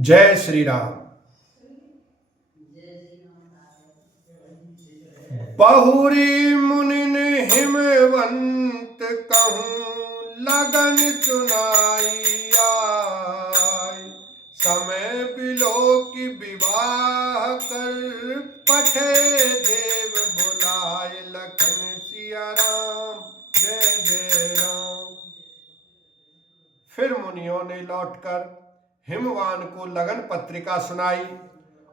जय श्री राम। बहुरी मुनिन हिमवंत कहूँ लगन सुनाई आय। समय बिलो की विवाह कर पठे देव बुलाए। लखन सिया राम जय जय राम। फिर मुनियों ने लौटकर हिमवान को लगन पत्रिका सुनाई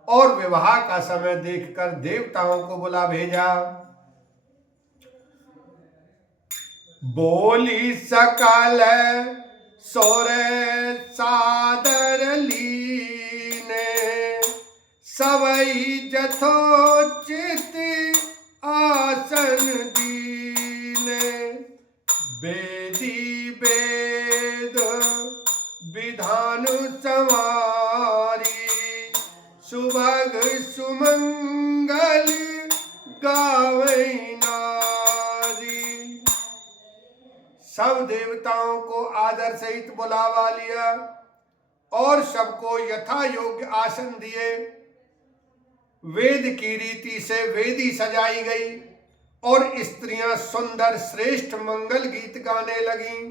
और विवाह का समय देखकर देवताओं को बुला भेजा। बोली सकल सोरे सादर लीने। सबई जथोचित आसन दीने। वेदी वेद विधान संवारी। सुभग सुमंगल गावै नारी। सब देवताओं को आदर सहित बुलावा लिया और सबको यथा योग्य आसन दिए। वेद की रीति से वेदी सजाई गई और स्त्रियां सुंदर श्रेष्ठ मंगल गीत गाने लगीं।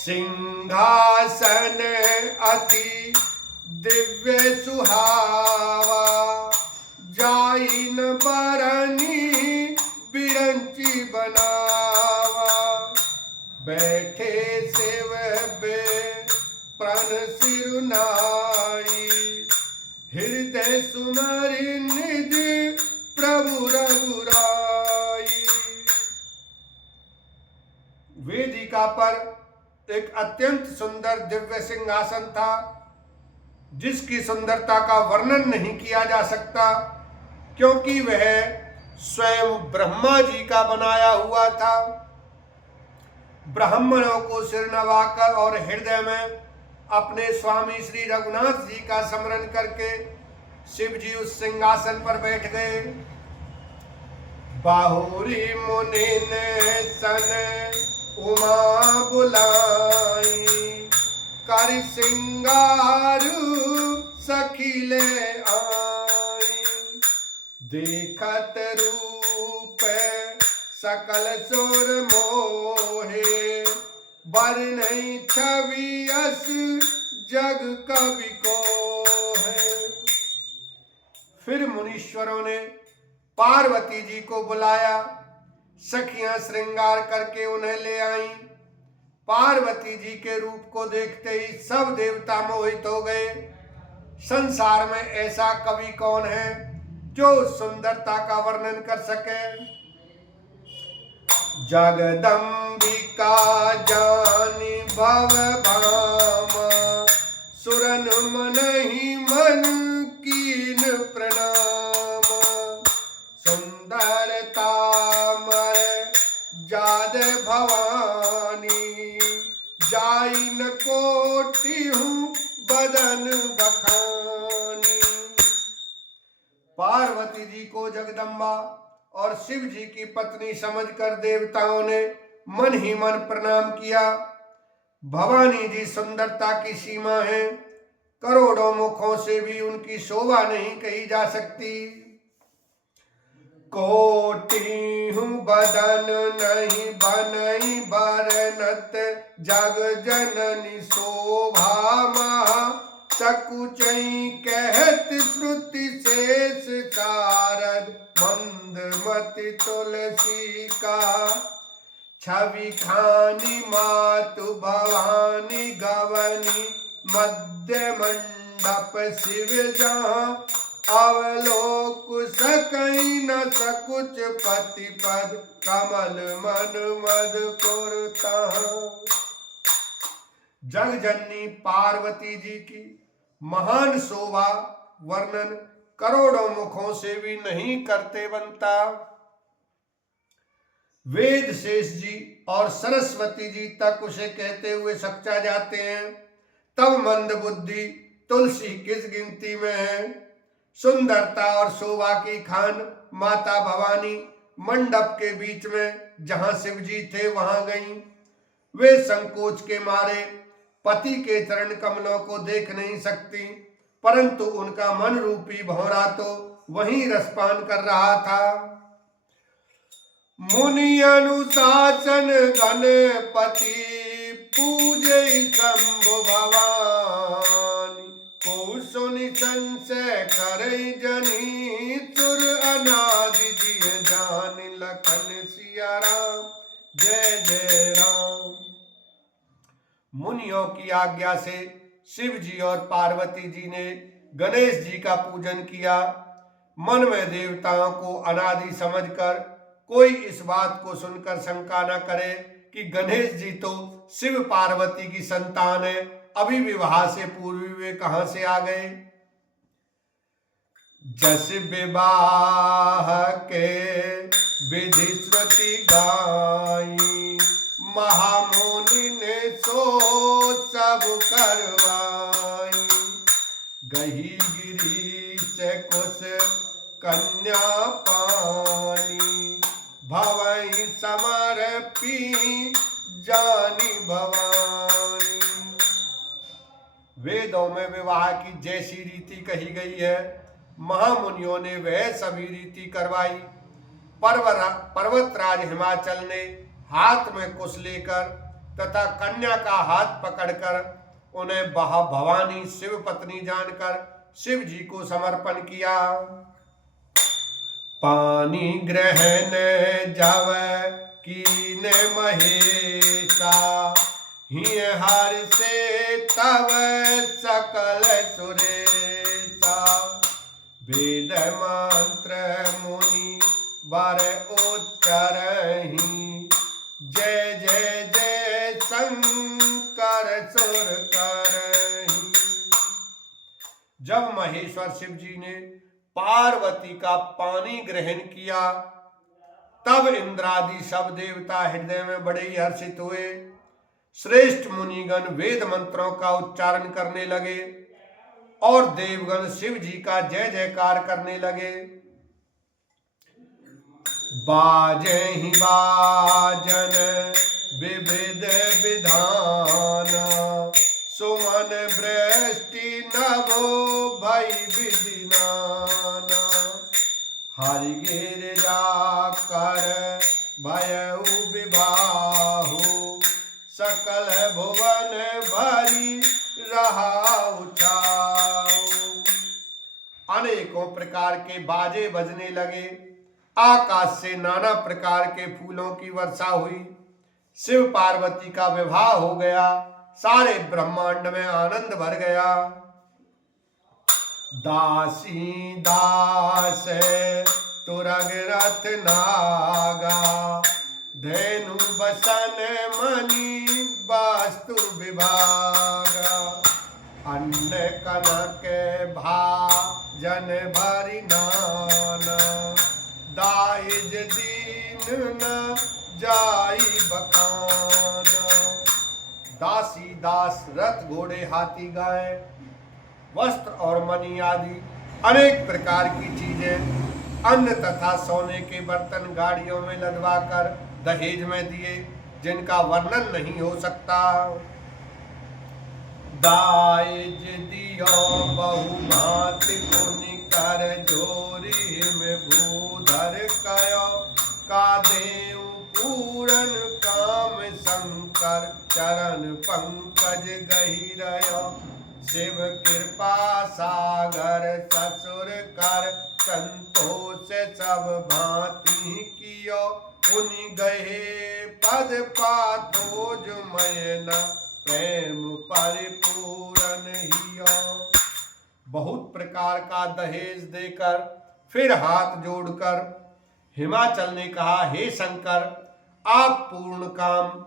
सिंहासन अति दिव्य सुहावा। जाइन बरनी बिरंची बनावा। बैठे शिव बे प्रण सिरुनाई। हृदय सुमरि निज प्रभु रघुराई। वेदिका पर एक अत्यंत सुंदर दिव्य सिंहासन था जिसकी सुंदरता का वर्णन नहीं किया जा सकता, क्योंकि वह स्वयं ब्रह्मा जी का बनाया हुआ था। ब्राह्मणों को सिर नवाकर और हृदय में अपने स्वामी श्री रघुनाथ जी का स्मरण करके शिव जी उस सिंहासन पर बैठ गए। बाहुरी मुनि ने सन उमा बुलाई। कर सिंगारू सखीले आई। देखत रूप सकल सुर मोहे। बरनई छवि अस जग कवि को है। फिर मुनीश्वरों ने पार्वती जी को बुलाया। सखियां श्रृंगार करके उन्हें ले आईं। पार्वती जी के रूप को देखते ही सब देवता मोहित हो गए। संसार में ऐसा कवि कौन है जो सुंदरता का वर्णन कर सके। जगदम्बिका जानी भव भामा। सुरन मनहि मन कीन प्रणाम। सुंदरता मर जाद भवानी। जाइन कोटि हूँ बदन बखानी। पार्वती जी को जगदम्बा और शिव जी की पत्नी समझकर देवताओं ने मन ही मन प्रणाम किया। भवानी जी सुंदरता की सीमा है। करोड़ों मुखों से भी उनकी शोभा नहीं कही जा सकती। कोटि हूँ बदन नहीं बनई बरनत। जग जननी शोभा महा सकुचई कहत श्रुति शेष शारद। मंदमति तुलसी का छवि खानी मातु भवानी गवनी। मध्य मंडप शिव जहाँ अवलोक सकई न सकुच पति पद। कमल मन मद कुरता। जगजननी पार्वती जी की महान शोभा वर्णन करोड़ों मुखों से भी नहीं करते बनता। वेद शेष जी और सरस्वती जी तक उसे कहते हुए सच्चा जाते हैं, तब मंद बुद्धि तुलसी किस गिनती में है। सुंदरता और शोभा की खान माता भवानी मंडप के बीच में जहां शिव जी थे वहां गईं। वे संकोच के मारे पति के चरण कमलों को देख नहीं सकती, परंतु उनका मन रूपी भौरा तो वहीं रसपान कर रहा था। मुनि अनुशासन गणपति पूजे शंभु भवानी, को सुनि संशय करे जनी, सुर अनादि जिय जान लखन सिया राम, जय जय राम। मुनियों की आज्ञा से शिव जी और पार्वती जी ने गणेश जी का पूजन किया। मन में देवताओं को अनादि समझकर कोई इस बात को सुनकर शंका न करे कि गणेश जी तो शिव पार्वती की संतान है, अभी विवाह से पूर्व वे कहां से आ गए। जस विवाह के विधि श्रुति गाई, महामुनि ने सो सब करवाई, गही गिरी से कुश कन्या पानी, भवई समर्पी जानी भवानी। वेदों में विवाह की जैसी रीति कही गई है, महामुनियों ने वह सभी रीति करवाई। पर्वतराज हिमाचल ने हाथ में कुश लेकर तथा कन्या का हाथ पकड़कर उन्हें भवानी शिव पत्नी जानकर शिव जी को समर्पण किया। पानी ग्रहण जब कीने महेशा, हिय हर से तब सकल सुरेशा, वेद मंत्र मुनि बर उच्चरहि, जय जय जय शंकर सुर करहि। जब महेश्वर शिव जी ने पार्वती का पानी ग्रहण किया, तब इंद्रादि सब देवता हृदय में बड़े ही हर्षित हुए। श्रेष्ठ मुनिगण वेद मंत्रों का उच्चारण करने लगे और देवगण शिव जी का जय जयकार करने लगे। बाजे ही बाजन विविध विधान, सुमन वृष्टि नभो भई विधिनाना, हरि गिरिजा कर भयउ विबाहु, सकल भुवन भरी रहाउ छाऊ। अनेकों प्रकार के बाजे बजने लगे, आकाश से नाना प्रकार के फूलों की वर्षा हुई, शिव पार्वती का विवाह हो गया, सारे ब्रह्मांड में आनंद भर गया। दासी दास तुरग रथ नागा, धेनु बसन मणि वास्तु विभागा, अन्न कनक भाजन भरी नाना, दाइज दीन न जाई बखाना। दासी दास रथ घोड़े हाथी गाय वस्त्र और मणि आदि अनेक प्रकार की चीजें अन्न तथा सोने के बर्तन गाड़ियों में लदवाकर दहेज में दिए, जिनका वर्णन नहीं हो सकता। दाइज दियो बहु भांति पुनि कर जोरी में भूधर कयो, का देव पूरन काम शंकर चरण पंकज गहिरयो, शिव कृपा सागर ससुर कर संतोष सब भांति कियो, उनि गहे पद पाथो जुमयना प्रेम परिपूर्ण हियो। बहुत प्रकार का दहेज देकर फिर हाथ जोड़कर हिमाचल ने कहा, हे शंकर, आप पूर्ण काम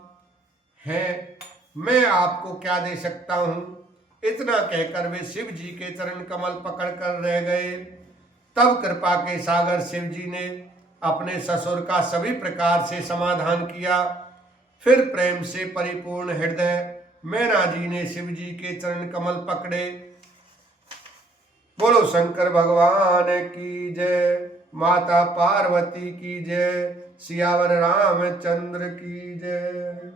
हैं, मैं आपको क्या दे सकता हूँ। इतना कहकर वे शिव जी के चरण कमल पकड़कर रह गए। तब कृपा के सागर शिव जी ने अपने ससुर का सभी प्रकार से समाधान किया। फिर प्रेम से परिपूर्ण हृदय मैना जी ने शिव जी के चरण कमल पकड़े। बोलो शंकर भगवान की जय, माता पार्वती की जय, सियावर रामचंद्र की जय।